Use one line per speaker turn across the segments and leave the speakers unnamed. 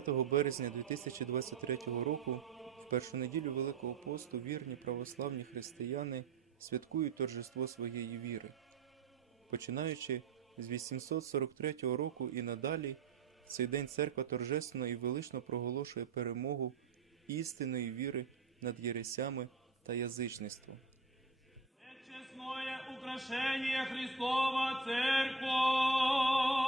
5 березня 2023 року, в першу неділю Великого посту, вірні православні християни святкують торжество своєї віри. Починаючи з 843 року і надалі, в цей день церква торжественно і велично проголошує перемогу істинної віри над єресями та язичництвом.
Честное украшение Христова Церковь.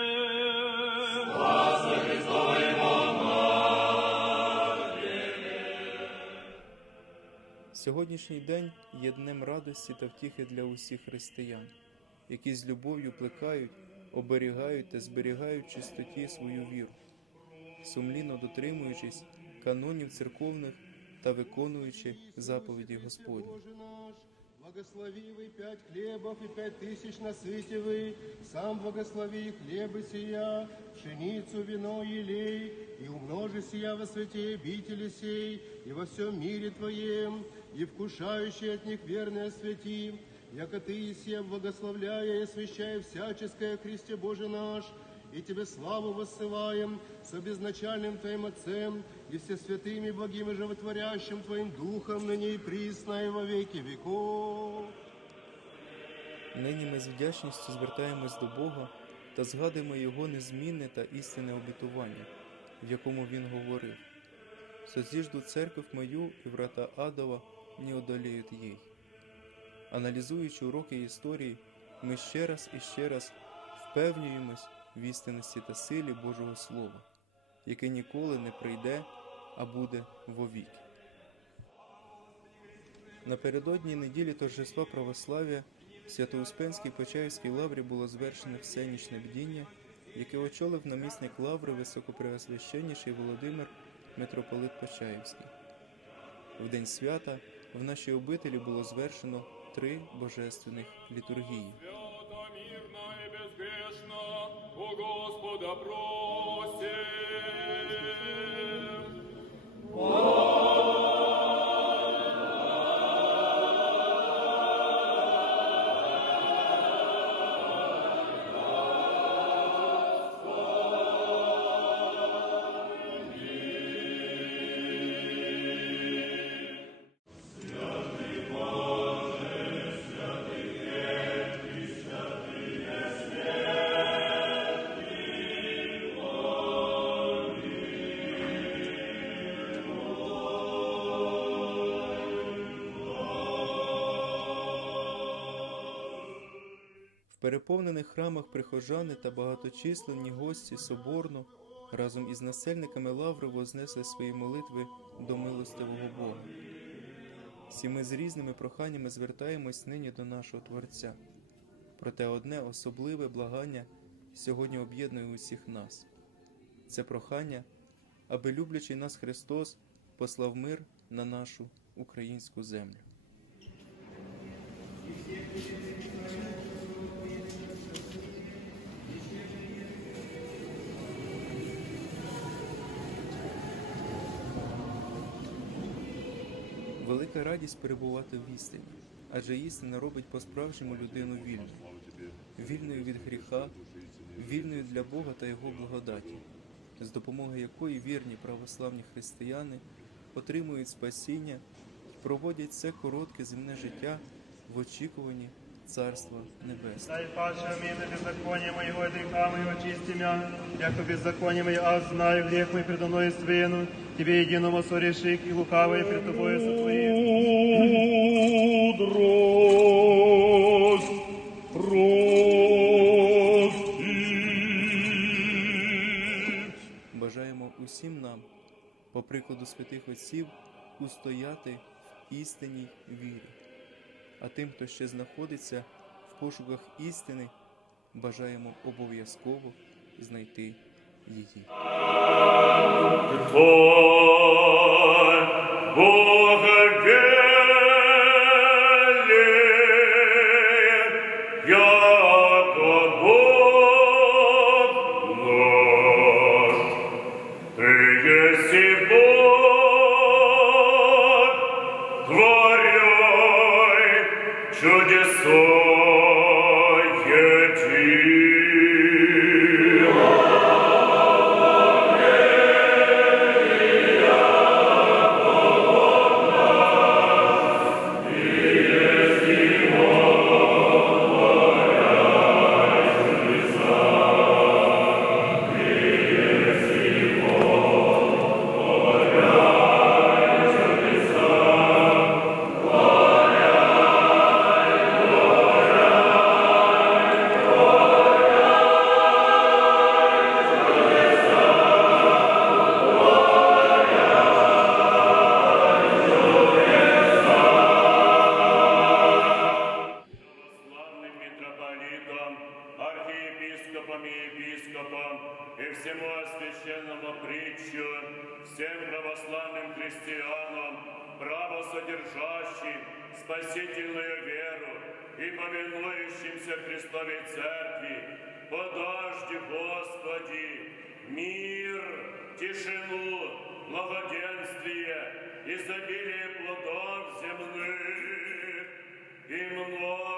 Сьогоднішній день є днем радості та втіхи для усіх християн, які з любов'ю плекають, оберігають та зберігають в чистоті свою віру, сумлінно дотримуючись канонів церковних та виконуючи заповіді Господні.
Боже наш, благословивый пять хлебов и пять тысяч насытивый, сам благослови хлебы сия, пшеницу, вино и елей, и умножи сия во святе обители сей, и во всем мире Твоем, и вкушающий от них верное святи, яко Ты сия благословляя и освящая всяческое Христе Боже наш, и Тебе славу воссылаем с обезначальным Твоим Отцем и все святыми, благим и животворящим Твоим Духом, ныне и присно, и во веки веков.
Нині ми з вдячністю звертаємось до Бога та згадуємо Його незмінне та істинне обітування, в якому Він говорив: «Созіжду церковь мою і врата адова не одоліють їй. Аналізуючи уроки історії, ми ще раз і ще раз впевнюємось в істинності та силі Божого Слова, яке ніколи не прийде, а буде вовіки. Напередодні неділі торжества православ'я в Свято-Успенській Почаївській лаврі було звершене всенічне бдіння, яке очолив намісник лаври високопреосвященніший Володимир митрополит Почаївський. В день свята в нашій обителі було звершено три божественних літургії.
Господа просим.
Переповнених храмах прихожани та багаточисленні гості соборно разом із насельниками лаври вознесли свої молитви до милостивого Бога. Всі ми з різними проханнями звертаємось нині до нашого Творця. Проте одне особливе благання сьогодні об'єднує усіх нас. Це прохання, аби люблячий нас Христос послав мир на нашу українську землю. Велика радість перебувати в істині, адже істина робить по-справжньому людину вільною, вільною від гріха, вільною для Бога та Його благодаті, з допомогою якої вірні православні християни отримують спасіння проводять це коротке земне життя в очікуванні Царства Небесного.
Дай паче мины беззакония моего и греха моего очисти мя, яко беззаконие мое, а знаю грех мой предо мною свину, тебе единому сореших и лукавое пред тобою сотворив.
Мудрость.
Бажаємо усім нам, по прикладу святих отців, устояти в істинній вірі. А тим, хто ще знаходиться в пошуках істини, бажаємо обов'язково знайти її.
Бога Christus спасительную веру и повинующимся Христовой Церкви, подожди, Господи, мир, тишину, благоденствие, изобилие плодов земных и много